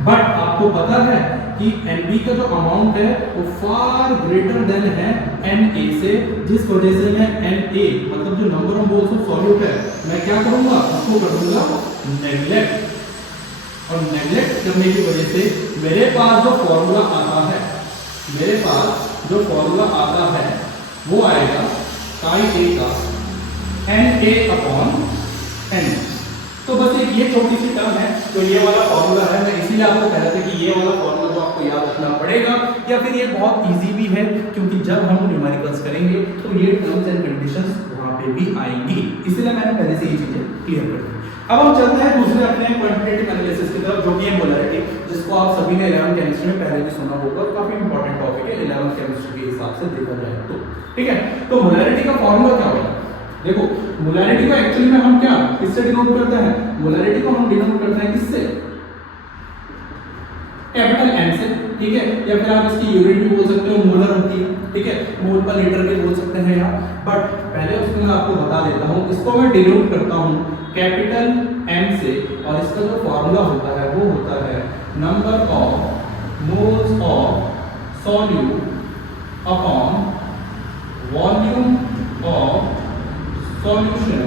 बट आपको पता है कि Nb का जो अमाउंट है वो फार ग्रेटर देन है Na से, जिस वजह से मैं Na मतलब जो number of moles of solute है मैं क्या करूंगा, उसको कर दूंगा नेग्लेक्ट, और नेग्लेक्ट करने की वजह से मेरे पास जो फॉर्मूला आता है, मेरे पास जो फॉर्मूला आता है वो आएगा काई ए का Na अपॉन N। तो बस एक ये छोटी सी टर्म है, तो ये वाला फॉर्मूला है, मैं इसीलिए आपको कह रहा था कि ये वाला फॉर्मूला तो आपको याद रखना पड़ेगा, या फिर ये बहुत इजी भी है क्योंकि जब हम न्यूमेरिकल्स करेंगे तो ये टर्म्स एंड कंडीशंस वहाँ पे भी आएंगी, इसलिए मैंने पहले से ये चीजें क्लियर कर दी। अब हम चलते हैं दूसरे अपने क्वांटिटेटिव एनालिसिस की तरफ, जो कि है मोलैरिटी, जिसको आप सभी ने 11th केमिस्ट्री में पहले भी सुना होगा और काफी इंपॉर्टेंट टॉपिक है 11th केमिस्ट्री के हिसाब से देखा जाए तो, ठीक है। तो मोलैरिटी का फॉर्मूला क्या होगा, देखो मोलैरिटी को एक्चुअली में हम क्या किससे डिनोट करते हैं, मोलैरिटी को हम डिनोट करते हैं किससे, कैपिटल M से, ठीक है, या फिर आप इसकी यूनिट भी बोल सकते हो, मोलर होती है, ठीक है, मोल पर लीटर भी बोल सकते हैं यहाँ, बट पहले उसको मैं आपको बता देता हूँ, इसको मैं डिनोट करता हूँ कैपिटल M से, और इसका जो फॉर्मूला होता है वो होता है number of moles of solute upon volume of solution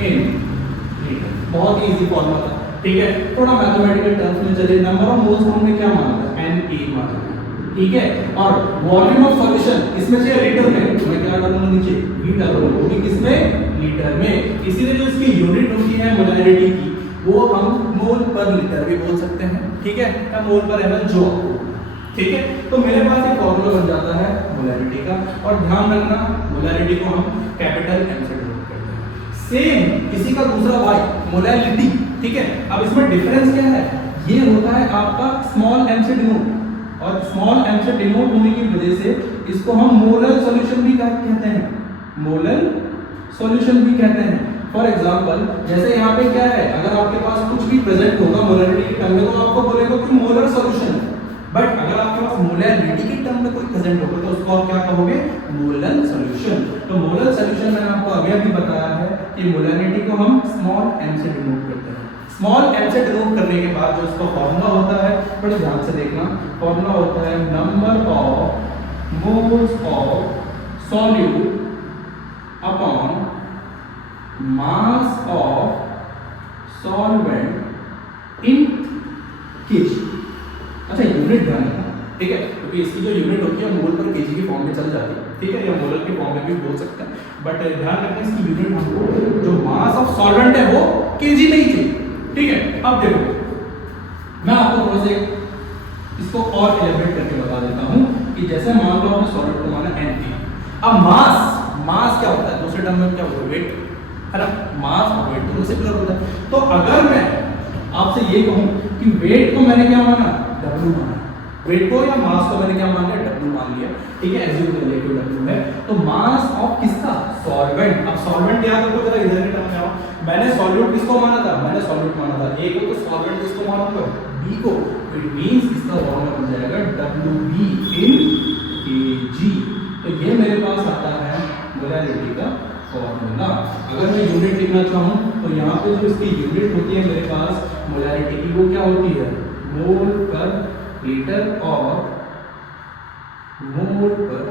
in litre. बहुत इजी फॉर्मूला था, ठीक है। थोड़ा मैथमेटिकल टर्म्स में चले, नंबर ऑफ मोल्स हमने क्या माना था, Na माना था, ठीक है, और वॉल्यूम ऑफ सॉल्यूशन इसमें से लीटर में, तो मैं क्या डालूंगा नीचे v डालूंगा, वो भी किसमें, लीटर में। इसीलिए जो इसकी यूनिट होती है मोलैरिटी की वो हम मोल पर लीटर भी बोल सकते हैं, ठीक है, या मोल पर ml जो, ठीक है। तो मेरे पास एक फॉर्मूला बन जाता है मोलैरिटी का, और ध्यान रखना मोलैरिटी को हम कैपिटल M से डिनोट करते हैं। सेम इसी का दूसरा भाई मोलैलिटी, ठीक है। अब इसमें डिफरेंस क्या है, ये होता है आपका स्मॉल m से डिनोट, और स्मॉल m से डिनोट होने की वजह से इसको हम मोलर सॉल्यूशन भी कहते हैं, मोलर सॉल्यूशन भी कहते हैं। फॉर एग्जांपल जैसे यहाँ पे क्या है, अगर आपके पास कुछ भी प्रेजेंट होगा मोलैरिटी के टर्म में तो आपको बोलेगा कि मोलर सॉल्यूशन, बट अगर आपके पास मोलैरिटी के टर्म में कोई प्रेजेंट होगा तो उसको आप क्या कहोगे, मोलर सॉल्यूशन। तो मोलर सॉल्यूशन मैंने आपको अभी अभी बताया है कि मोलैरिटी को हम स्मॉल m से डिनोट करते हैं। स्मॉल m से डिनोट करने के बाद जो इसका फॉर्मूला होता है, बड़े ध्यान से देखना, फॉर्मूला होता है number of moles of solute upon mass of solvent in KG. अच्छा यूनिट ध्यान रखना, ठीक है, क्योंकि इसकी जो यूनिट होती है मोल पर केजी के फॉर्म में चल जाती है, ठीक है, या मोलर के फॉर्म में भी बोल सकते हैं, बट ध्यान रखना इसकी यूनिट हमको जो मास ऑफ सॉल्वेंट है वो केजी में ही चाहिए, ठीक है। अब देखो मैं आपको थोड़ा सा इसको और एलिब्रेट करके बता देता हूं कि जैसे मान लो आपने सॉलिड को माना N, अब मास क्या होता है, दूसरे टर्म में क्या होता है, वेट, है ना, मास और वेट दोनों सिमिलर होता है। तो अगर मैं आपसे ये कहूं कि वेट को मैंने क्या माना, W माना, वेट को या मास को मैंने क्या मान लिया, W मान लिया, ठीक है, एज्यूम कर लिया कि W है, तो मास ऑफ किसका, सॉल्वेंट। अब सॉल्वेंट याद रखो जरा, इधर की टर्म में आओ, मैंने सॉल्यूट किसको माना था, मैंने सॉल्यूट माना था A को, तो सॉल्वेंट किसको मानूंगा, B को, तो इट मींस इसका फॉर्मूला बन जाएगा WB इन kg। तो ये मेरे पास आता है मोलैरिटी का फॉर्मूला। अगर मैं यूनिट लिखना चाहूं तो यहाँ पे जो इसकी यूनिट होती है मेरे पास मोलैरिटी की, वो क्या होती है, मोल पर लीटर और मोल पर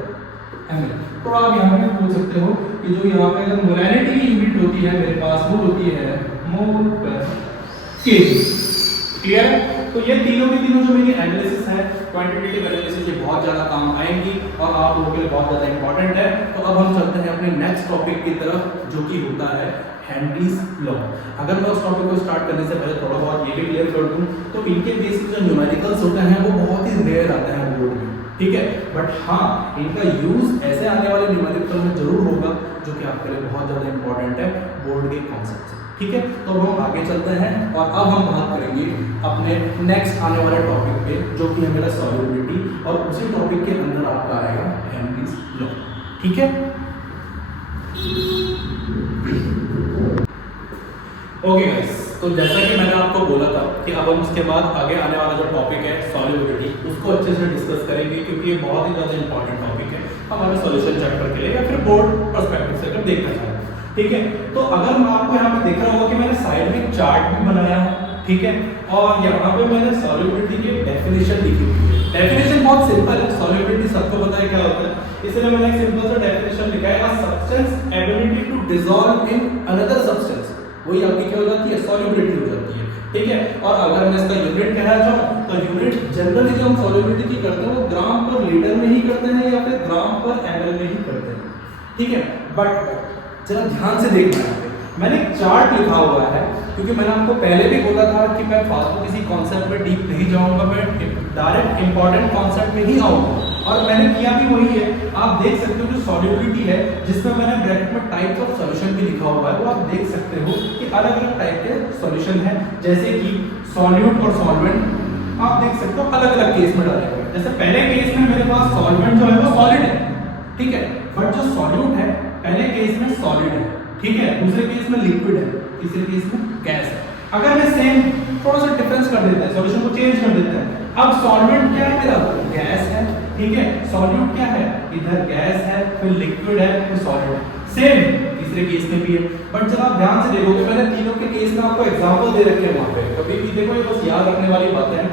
ml। तो आप यहाँ पे पूछ सकते हो कि जो यहाँ पे अगर मोलैरिटी की यूनिट होती है मेरे पास, वो होती है मोल पर केजी। क्लियर है? तो ये तीनों के तीनों जो मेरी एनालिसिस है, क्वांटिटेटिव एनालिसिस, ये बहुत ज़्यादा काम आएंगी और आप लोगों के लिए बहुत ज़्यादा इंपॉर्टेंट है। तो अब हम चलते हैं अपने नेक्स्ट टॉपिक की तरफ, जो कि होता है हेनरीज लॉ। अगर मैं उस टॉपिक को स्टार्ट करने से पहले थोड़ा बहुत ये भी क्लियर कर दूं, तो इनके बेसिक जो न्यूमेरिकल्स होते हैं वो बहुत ही रेयर आते हैं बोर्ड में, ठीक है, बट हाँ इनका यूज ऐसे आने वाले न्यूमेरिकल में जरूर होगा जो कि आपके लिए बहुत ज़्यादा इंपॉर्टेंट है बोर्ड के कॉन्सेप्ट से, ठीक है। तो अब हम आगे चलते हैं और अब हम बात करेंगे अपने नेक्स्ट आने वाले टॉपिक पे, जो कि है मेरा सॉल्युबिलिटी, और उसी टॉपिक के अंदर आपका आएगा हेनरीज लॉ, ठीक है। ओके गाइस, तो जैसा कि मैंने आपको बोला था कि अब हम उसके बाद आगे आने वाला जो टॉपिक है सॉल्युबिलिटी, उसको अच्छे से डिस्कस करेंगे, क्योंकि ये बहुत ही ज़्यादा इंपॉर्टेंट टॉपिक है हमारे सॉल्यूशन चैप्टर के लिए या फिर बोर्ड पर्सपेक्टिव से अगर देखना चाहें, ठीक है। तो अगर मैं आपको यहाँ पे देख रहा होगा कि मैंने साइड में एक चार्ट भी बनाया है, ठीक है, और यहाँ पे मैंने सॉल्युबिलिटी की डेफिनेशन लिखी हुई है। डेफिनेशन बहुत सिंपल है, सॉल्युबिलिटी सबको पता है क्या होता है, इसलिए मैंने एक सिंपल सा डेफिनेशन लिखा है, a substance ability to dissolve in another substance, वही आपकी क्या हो जाती है, सॉल्युबिलिटी हो जाती है, ठीक है। और अगर मैं इसका यूनिट कहना चाहूँ तो यूनिट जनरली जो हम सॉल्युबिलिटी की करते हैं वो ग्राम पर लीटर में ही करते हैं या फिर ग्राम पर ml में ही करते हैं, ठीक है। बट जरा ध्यान से देखना है, मैंने एक चार्ट लिखा हुआ है, क्योंकि मैंने आपको पहले भी बोला था कि मैं फालतू किसी कॉन्सेप्ट में डीप नहीं जाऊंगा, मैं डायरेक्ट इंपॉर्टेंट कॉन्सेप्ट में ही आऊंगा, और मैंने किया भी वही है। आप देख सकते हो जो सॉल्युबिलिटी है, जिसमें मैंने ब्रैकेट में टाइप्स ऑफ सॉल्यूशन भी लिखा हुआ है, वो आप देख सकते हो कि अलग अलग टाइप के सॉल्यूशन है, जैसे कि सॉल्यूट और सॉल्वेंट आप देख सकते हो अलग अलग केस में डाले हुए। जैसे पहले केस में मेरे पास सॉल्वेंट जो है वो सॉलिड है, ठीक है, बट जो सॉल्यूट है पहले केस में सॉलिड है, ठीक है, दूसरे केस में लिक्विड है, तीसरे केस में गैस है। अगर मैं सेम थोड़ा सा डिफरेंस कर देते हैं, सॉल्यूशन को चेंज कर देते हैं, अब सॉल्वेंट क्या है मेरा, गैस है, ठीक है, सॉल्यूट क्या है, इधर गैस है, फिर लिक्विड है, फिर सॉलिड है, सेम तीसरे केस में भी है। बट जब आप ध्यान से देखोगे मैंने तीनों के केस में आपको एग्जांपल दे रखे हैं वहां पे, कभी भी देखो ये बस याद रखने वाली बातें हैं,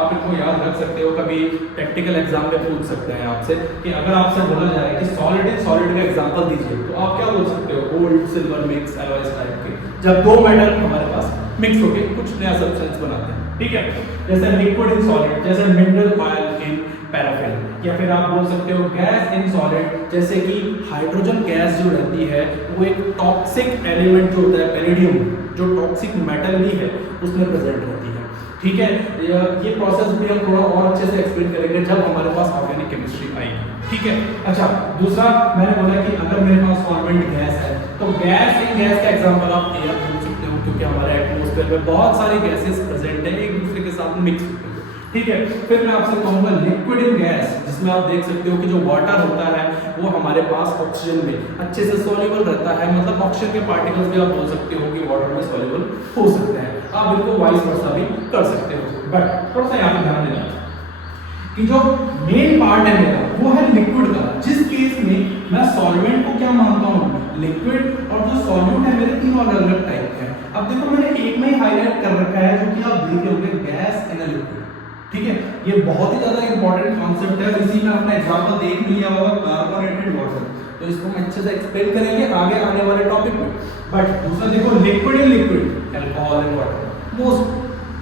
आप इनको याद रख सकते हो, कभी प्रैक्टिकल एग्जाम में पूछ सकते हैं आपसे कि अगर आपसे बोला जाए कि सॉलिड इन सॉलिड का एग्जांपल दीजिए, तो आप क्या बोल सकते हो, gold silver mix alloys type के, जब दो मेटल हमारे पास मिक्स होकर कुछ नया सब्सटेंस बनाते हैं, ठीक है, जैसे लिक्विड इन सॉलिड, जैसे मिनरल ऑयल इन पैराफिन, या फिर आप बोल सकते हो गैस इन सॉलिड, जैसे कि हाइड्रोजन गैस जो रहती है वो एक टॉक्सिक एलिमेंट जो होता है पैलेडियम, जो टॉक्सिक मेटल भी है उसमें प्रेजेंट रहती है, ठीक है। ये प्रोसेस भी हम थोड़ा और अच्छे से एक्सप्लेन करेंगे जब हमारे पास ऑर्गेनिक केमिस्ट्री आएगी, ठीक है। अच्छा, दूसरा मैंने बोला कि अगर मेरे पास सॉल्वेंट गैस है तो गैस इन गैस का एग्जांपल आप एयर बोल सकते हो, क्योंकि हमारे एटमॉस्फेयर में बहुत सारी गैसेस प्रेजेंट हैं, एक दूसरे के साथ मिक्स होते हैं, ठीक है। फिर मैं आपसे कहूंगा लिक्विड इन गैस, जिसमें आप देख सकते हो कि जो वाटर होता है वो हमारे पास ऑक्सीजन में अच्छे से सॉल्युबल रहता है, मतलब ऑक्सीजन के पार्टिकल्स भी आप बोल सकते हो कि वाटर में सॉल्युबल हो सकते हैं, आप इनको वाइस वर्सा भी कर सकते हो। बट थोड़ा सा यहाँ पे ध्यान देना कि जो मेन पार्ट है मेरा वो है लिक्विड का, जिस केस में मैं सॉल्वेंट को क्या मानता हूँ, लिक्विड, और जो सॉल्यूट है मेरे तीनों अलग अलग टाइप के हैं। अब देखो मैंने एक में ही हाईलाइट कनेक्ट कर रखा है, जो कि आप देख लोगे गैस एंड लिक्विड। ठीक है, ये बहुत ही ज्यादा इंपॉर्टेंट कॉन्सेप्ट है। इसी में आपने एग्जांपल देख लिया होगा कार्बोनेटेड वाटर, तो इसको हम अच्छे से एक्सप्लेन करेंगे आगे आने वाले टॉपिक में। बट दूसरा देखो liquid in liquid, alcohol and water, most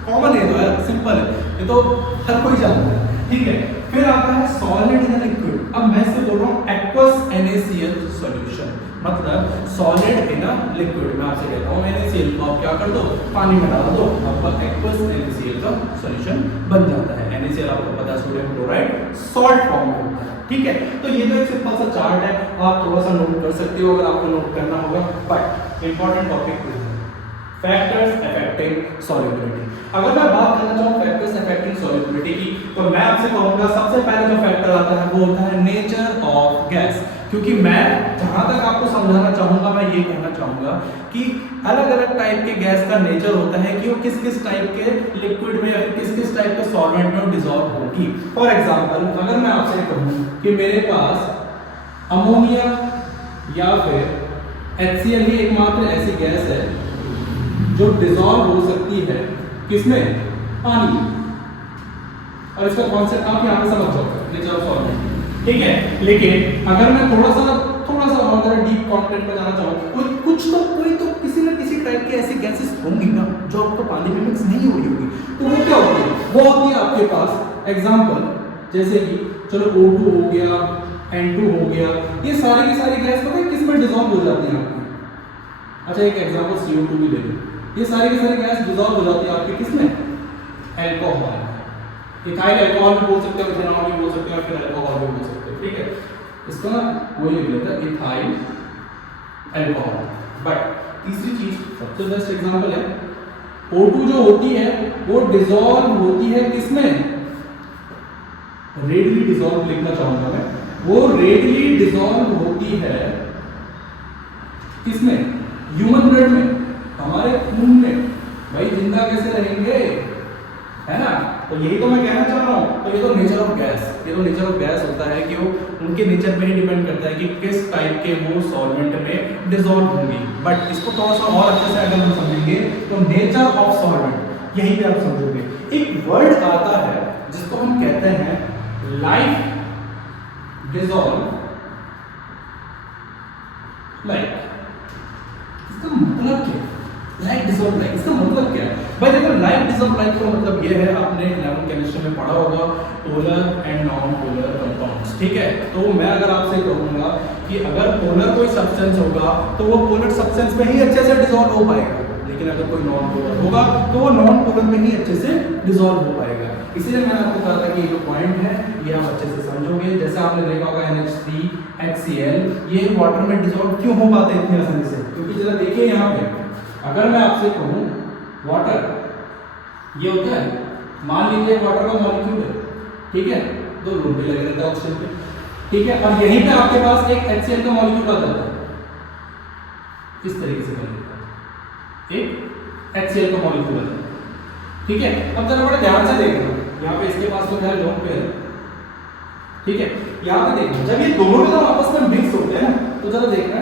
common है, तो यार सिंपल है, ये तो हर कोई जानता है। ठीक है, फिर आता है सॉलिड इन लिक्विड। अब मैं से बोल रहा हूँ एक्वस NaCl सॉल्यूशन, मतलब सॉलिड इन लिक्विड। मैं आपसे कहता हूँ NaCl को आप क्या कर दो, पानी में डाल दो, आपका एक्वस NaCl का सॉल्यूशन बन जाता है। NaCl आपको पता है सोडियम क्लोराइड सॉल्ट फॉर्म में होता है। ठीक है, तो ये तो एक सिंपल सा चार्ट है, आप थोड़ा सा नोट कर सकते हो अगर आपको नोट करना होगा। But important topic factors affecting solubility. अगर मैं बात करना चाहूँ फैक्टर्स अफेक्टिंग सॉल्युबिलिटी की, तो मैं आपसे कहूँगा सबसे पहले जो फैक्टर आता है वो होता है नेचर ऑफ गैस। क्योंकि मैं जहां तक आपको समझाना चाहूंगा, मैं ये कहना चाहूंगा कि अलग अलग टाइप के गैस का नेचर होता है कि वो किस किस टाइप के लिक्विड में या किस किस टाइप के सॉल्वेंट में डिसॉल्व होगी। फॉर एग्जांपल, अगर मैं आपसे कहूँ कि मेरे पास अमोनिया या फिर HCl ही एकमात्र ऐसी गैस है जो डिसॉल्व हो सकती है किसमें, पानी। और इसका कॉन्सेप्ट आप यहां पे समझ जाओगे, नेचर ऑफ सॉल्वेंट। ठीक है, लेकिन अगर मैं थोड़ा सा और डीप कंटेंट में जाना चाहूँ, कोई तो किसी न किसी टाइप की ऐसी गैसेस होंगी ना जो आपको पानी में मिक्स नहीं हो रही होगी, तो वो क्या होती है, वो होती है आपके पास एग्जांपल जैसे कि चलो O2 हो गया, N2 हो गया, ये सारी की सारी गैस पता है किस में डिसॉल्व हो जाती है आपकी। अच्छा, एक एग्जांपल CO2 भी ले लो, ये सारी की सारी गैस डिसॉल्व हो जाती है आपकी किसमें, अल्कोहल। इथाइल अल्कोहल भी बोल सकते हो, इथेनॉल भी बोल सकते हो, फिर अल्कोहल भी बोल सकते हो। ठीक है, इसको ना वही लिख लेते हैं इथाइल अल्कोहल। बट तीसरी चीज सबसे बेस्ट एग्जांपल है O2 जो होती है वो डिसॉल्व होती है किसमें, रेडली डिसॉल्व लिखना चाहूंगा मैं, वो रेडली डिसॉल्व होती है किसमें, ह्यूमन ब्लड में, हमारे खून में। भाई जिंदा कैसे रहेंगे, है ना। तो यही तो मैं कहना चाह रहा हूँ। तो ये तो नेचर ऑफ गैस, ये तो नेचर ऑफ गैस होता है कि वो उनके नेचर पे ही डिपेंड करता है कि किस टाइप के वो सॉल्वेंट में डिसॉल्व होंगी। बट इसको थोड़ा सा और अच्छे से अगर हम समझेंगे तो नेचर ऑफ सॉल्वेंट यहीं पे आप समझोगे। एक वर्ड आता है जिसको हम कहते हैं लाइफ डिसॉल्व लाइक। इसका मतलब क्या है, लाइक डिसॉल्व लाइक, इसका मतलब क्या है भाई? देखो लाइक डिसॉल्व लाइक का मतलब ये है, आपने 11th केमिस्ट्री में पढ़ा होगा polar and non polar compounds. ठीक है, तो मैं अगर आपसे कहूंगा कि अगर पोलर कोई सब्सटेंस होगा तो वो पोलर सब्सटेंस में ही अच्छे से डिसॉल्व हो पाएगा, लेकिन अगर कोई नॉन पोलर होगा तो वो नॉन पोलर में ही अच्छे से डिसॉल्व हो पाएगा। इसीलिए मैंने आपको कहा था कि ये जो पॉइंट है ये आप अच्छे से समझोगे। जैसे आपने देखा होगा NH3 HCl ये वाटर में डिसॉल्व क्यों हो पाते हैं इतनी आसानी से, क्योंकि जरा देखिए यहाँ पे अगर मैं आपसे कहूँ वाटर ये होता है, मान लीजिए वाटर का मॉलिक्यूल है, ठीक है, दो लूटे लगे रहते हैं ऑक्सीजन पे, ठीक है, और यहीं पे आपके पास एक HCl का मॉलिक्यूल आ जाता है, इस तरीके से बनेगा एक HCl का मॉलिक्यूल आ जाता है। ठीक है, अब जरा बड़े ध्यान से देखना, यहाँ पे इसके पास तो क्या लोन पे है, ठीक है, यहाँ पे देखना जब ये दोनों जब आपस में मिक्स होते हैं ना, तो जरा देखना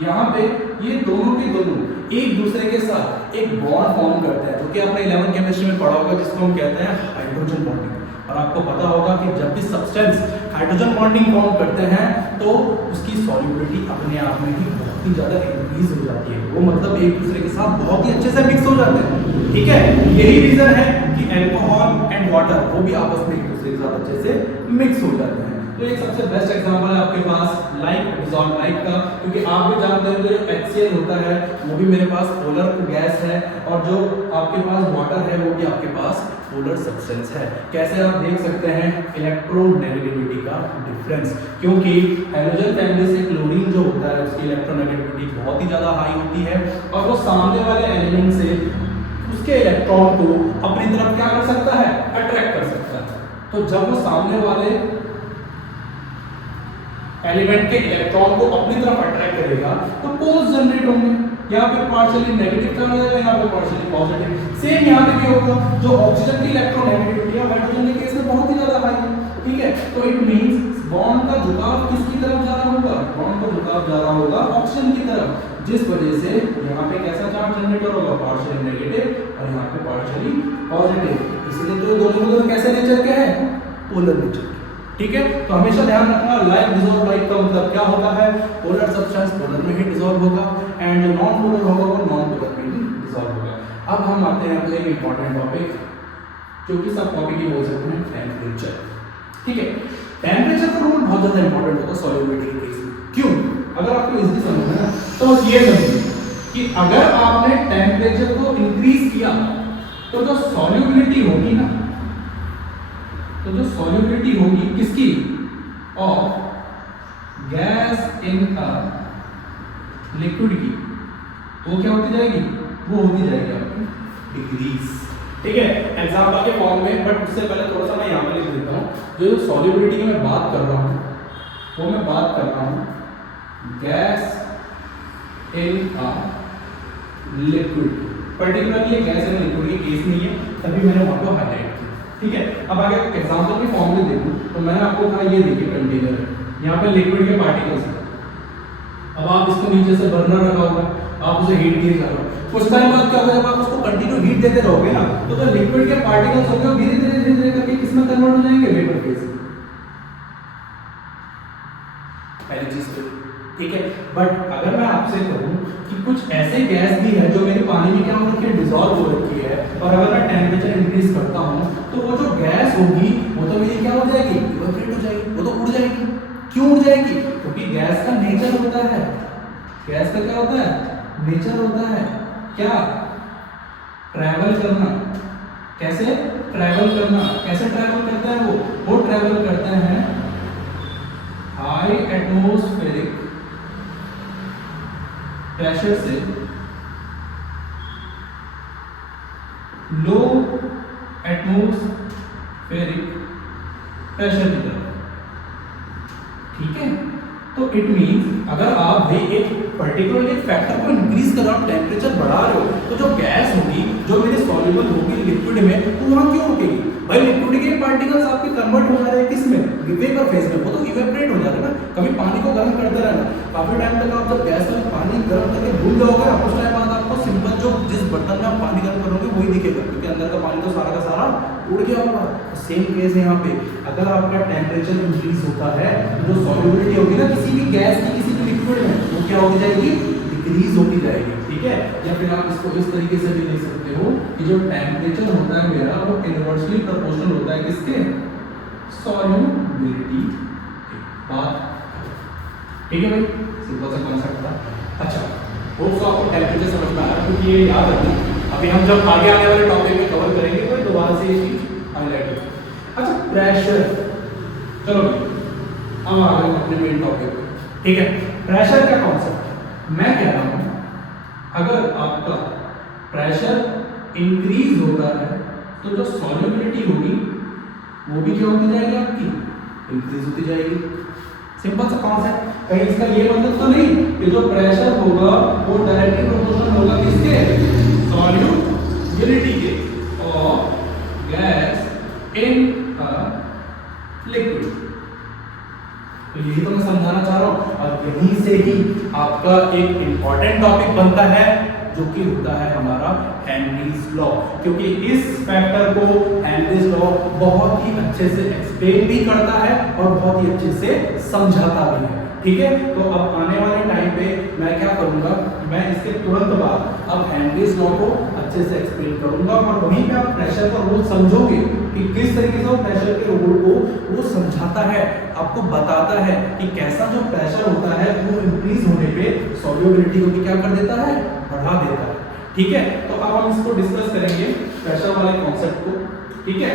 यहाँ पे ये दोनों के दोनों एक दूसरे के साथ एक बॉन्ड फॉर्म करते हैं, जो कि आपने 11th केमिस्ट्री में पढ़ा होगा, जिसको हम कहते हैं हाइड्रोजन बॉन्डिंग। और आपको पता होगा कि जब भी सब्सटेंस हाइड्रोजन बॉन्डिंग फॉर्म करते हैं तो उसकी सॉल्युबिलिटी अपने आप में ही बहुत ही ज्यादा इंक्रीज हो जाती है, वो मतलब एक दूसरे के साथ बहुत ही अच्छे से मिक्स हो जाते हैं। ठीक है, यही रीजन है कि अल्कोहल एंड वाटर वो भी आपस में एक दूसरे के साथ अच्छे से मिक्स हो जाते हैं। तो एक सबसे बेस्ट एग्जांपल है आपके पास लाइक डिसॉल्व लाइक का, क्योंकि आप भी जानते हैं जो HCl होता है वो भी मेरे पास पोलर गैस है, और जो आपके पास वाटर है वो भी आपके पास पोलर सब्सटेंस है। कैसे आप देख सकते हैं इलेक्ट्रोनेगेटिविटी का डिफरेंस, क्योंकि हैलोजन फैमिली से क्लोरीन जो होता है उसकी इलेक्ट्रोनेगेटिविटी बहुत ही ज्यादा हाई होती है, और वो सामने वाले एलिमेंट से उसके इलेक्ट्रॉन को अपनी तरफ क्या कर सकता है, अट्रैक्ट कर सकता है। तो जब वो सामने वाले एलिमेंट के इलेक्ट्रॉन को अपनी तरफ अट्रैक्ट करेगा तो पोल्स जनरेट होंगे, यहाँ पे पार्शियली नेगेटिव चार्ज आएगा, यहाँ पे पार्शियली पॉजिटिव। सेम यहाँ पे क्या होगा, जो ऑक्सीजन की इलेक्ट्रोनेगेटिविटी है हाइड्रोजन के केस में बहुत ही ज्यादा हाई है। ठीक है, तो इट मींस बॉन्ड का झुकाव किसकी तरफ जा रहा होगा, बॉन्ड का झुकाव जा रहा होगा ऑक्सीजन की तरफ, जिस वजह से यहाँ पे कैसा चार्ज डिनोमिनेटर होगा पार्शियली नेगेटिव और यहाँ पे पार्शियली पॉजिटिव, इसलिए तो दोनों कैसे नेचर के हैं, पोलर नेचर। ठीक है, तो हमेशा ध्यान रखना लाइक डिसॉल्व लाइक का मतलब क्या होता है, पोलर सब्सटेंस पोलर में ही डिसॉल्व होगा एंड जो नॉन पोलर होगा वो नॉन पोलर में ही डिसॉल्व होगा। अब हम आते हैं अपने एक इंपॉर्टेंट टॉपिक जो कि सब टॉपिक ही बोल सकते हैं, टेम्परेचर। ठीक है, टेम्परेचर का रोल बहुत ज्यादा इंपॉर्टेंट होता है सॉल्युबिलिटी इंक्रीज में। क्यों? अगर आपको इजीली समझना है तो बस ये समझिए कि अगर आपने टेम्परेचर को इंक्रीज किया तो जो सॉल्युबिलिटी होगी ना, तो जो सॉल्युबिलिटी होगी किसकी, of gas in a liquid की, वो क्या होती जाएगी, वो होती जाएगी आपकी डिक्रीज। ठीक है, एग्जांपल के फॉर्म में, बट उससे पहले थोड़ा सा मैं यहाँ पे लिख देता हूँ। जो सॉल्युबिलिटी की मैं बात कर रहा हूँ वो मैं बात कर रहा हूँ gas in a liquid, particularly gas in liquid की केस नहीं है, तभी मैंने वहाँ को हाईलाइट किया। ठीक है, अब आगे एग्जांपल के फॉर्म में देखूं तो मैंने आपको कहा ये देखिए कंटेनर है, यहाँ पे लिक्विड के पार्टिकल्स हैं। अब आप इसको नीचे से बर्नर रखा हुआ है, आप उसे हीट दिए जा रहे हो, कुछ टाइम बाद क्या होगा, जब आप उसको कंटिन्यू हीट देते रहोगे ना तो जो लिक्विड के पार्टिकल्स होंगे वो धीरे धीरे करके किसमें कन्वर्ट हो जाएंगे, वेपर फेज में। पहली चीज तो ठीक है, बट अगर मैं आपसे कहूं कि कुछ ऐसे गैस भी है जो मेरे पानी में क्या हो रखी है, डिसॉल्व हो रखी है, और अगर मैं टेम्परेचर इंक्रीज करता हूं तो वो जो गैस होगी वो तो मेरी क्या हो जाएगी, इवेपोरेट हो जाएगी, वो तो उड़ जाएगी। क्यों उड़ जाएगी? क्योंकि गैस का नेचर होता है, गैस का क्या होता है, नेचर होता है क्या, ट्रैवल करना। कैसे ट्रैवल करना, कैसे ट्रैवल करते हैं वो ट्रैवल करते हैं हाई एटमॉस्फेरिक प्रेशर से लो एटमॉस्फेरिक प्रेशर की तरफ। ठीक है, तो इट मींस अगर आप एक पर्टिकुलर फैक्टर को इंक्रीज कर रहे हो, टेम्परेचर बढ़ा रहे हो, तो जो गैस होगी जो मेरे सॉल्युबल होगी लिक्विड में, तो वहां क्यों रुकेगी भाई, लिक्विड के पार्टिकल्स आपके कन्वर्ट हो जा रहे हैं किसमें, वेपर फेज में, वो तो इवेपोरेट हो जा रहे हैं ना। कभी पानी को गर्म करते रहना, काफी टाइम तक आप जब गैस में पानी गर्म करके भूल जाओगे ना, उस टाइम बाद आपको सिंपल जो जिस बर्तन में आप पानी गर्म करोगे वही दिखेगा, क्योंकि अंदर का पानी तो सारा का सारा उड़ गया होगा। सेम केस है यहाँ पे, अगर आपका टेम्परेचर इंक्रीज होता है तो जो सॉल्युबिलिटी होगी ना किसी भी गैस की किसी भी लिक्विड में, वो क्या होती जाएगी, डिक्रीज होती जाएगी। ठीक है, या फिर आप इसको इस तरीके से भी देख सकते हो कि जो टेम्परेचर होता है मेरा वो इनवर्सली प्रोपोर्शनल होता है किसके, सॉल्युबिलिटी के बात। ठीक है भाई, सिंपल सा कॉन्सेप्ट था। अच्छा, होप सो आपको टेम्परेचर समझ में आ रहा है, क्योंकि ये याद रखना अभी हम जब आगे आने वाले टॉपिक में कवर करेंगे तो दोबारा से ये चीज हाईलाइट होगी। अच्छा, प्रेशर, चलो अब आ गए अपने मेन टॉपिक। ठीक है, प्रेशर का कॉन्सेप्ट मैं कह रहा हूं, अगर आपका प्रेशर इंक्रीज होता है तो जो सॉल्युबिलिटी होगी वो भी क्या होती जाएगी, आपकी इंक्रीज होती जाएगी। सिंपल सा कॉन्सेप्ट, कहीं इसका ये मतलब तो नहीं कि जो प्रेशर होगा वो डायरेक्टली प्रोपोर्शनल होगा किसके, सॉल्युबिलिटी के और गैस इन अ लिक्विड। तो यही तो मैं समझाना चाह रहा हूं, और यहीं से ही आपका एक इंपॉर्टेंट टॉपिक बनता है जो कि होता है हमारा हेनरीज लॉ, क्योंकि इस फैक्टर को हेनरीज लॉ बहुत ही अच्छे से एक्सप्लेन भी करता है और बहुत ही अच्छे से समझाता भी है। ठीक है, तो अब आने वाले टाइम पे मैं क्या करूंगा, मैं इसके तुरंत बाद अब हेनरीज लॉ को अच्छे से एक्सप्लेन करूंगा, और वहीं पे आप प्रेशर का रूल समझोगे कि किस तरीके से वो प्रेशर के रूल को वो समझाता है, आपको बताता है कि कैसा जो प्रेशर होता है वो इंक्रीज होने पे सॉल्युबिलिटी को भी क्या कर देता है, बढ़ा देता है। ठीक है, तो अब हम इसको डिस्कस करेंगे प्रेशर वाले कॉन्सेप्ट को। ठीक है,